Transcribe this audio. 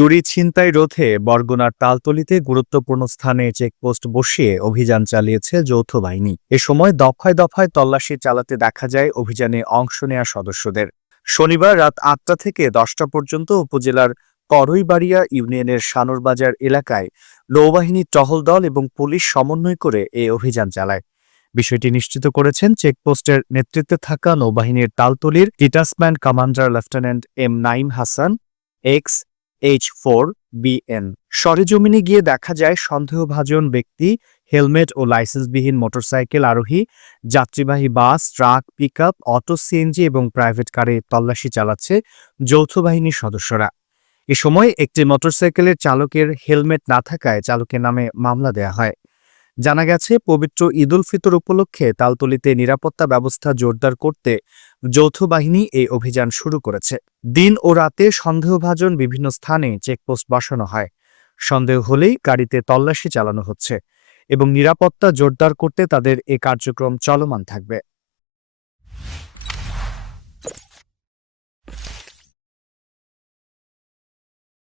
চুরি ছিনতাই রোধে বরগুনার তালতলীতে গুরুত্বপূর্ণ স্থানে চেকপোস্ট বসিয়ে অভিযান চালিয়েছে যৌথ বাহিনী। এ সময় দফায় দফায় তল্লাশি চালাতে দেখা যায় অভিযানে অংশ নেয়া সদস্যদের। শনিবার রাত ৮টা থেকে ১০টা পর্যন্ত উপজেলার করইবাড়িয়া ইউনিয়নের সানুরবাজার এলাকায় নৌবাহিনী টহল দল এবং পুলিশ সমন্বয় করে এই অভিযান চালায়। বিষয়টি নিশ্চিত করেছেন চেকপোস্টের নেতৃত্বে থাকা নৌবাহিনীর তালতলীর detachment commander lieutenant M Naim Hasan X H4BN। সরেজমিনে গিয়ে দেখা যায় সন্দেহভাজন ব্যক্তি হেলমেট ও লাইসেন্সবিহীন মোটরসাইকেল আরোহী, যাত্রীবাহী বাস, ট্রাক, পিকআপ, অটো, সিএনজি এবং প্রাইভেট কারে তল্লাশি চালাচ্ছে যৌথ বাহিনীর সদস্যরা। এ সময় একটি মোটরসাইকেলের চালকের হেলমেট না থাকায় চালকের নামে মামলা দেয়া হয়। জানা গেছে, পবিত্র ঈদ উল ফিতর উপলক্ষে তালতলীতে নিরাপত্তা ব্যবস্থা জোরদার করতে যৌথ বাহিনী এই অভিযান শুরু করেছে। দিন ও রাতে সন্দেহভাজন বিভিন্ন স্থানে চেকপোস্ট বসানো হয়। সন্দেহ হলেই গাড়িতে তল্লাশি চালানো হচ্ছে এবং নিরাপত্তা জোরদার করতে তাদের এ কার্যক্রম চলমান থাকবে।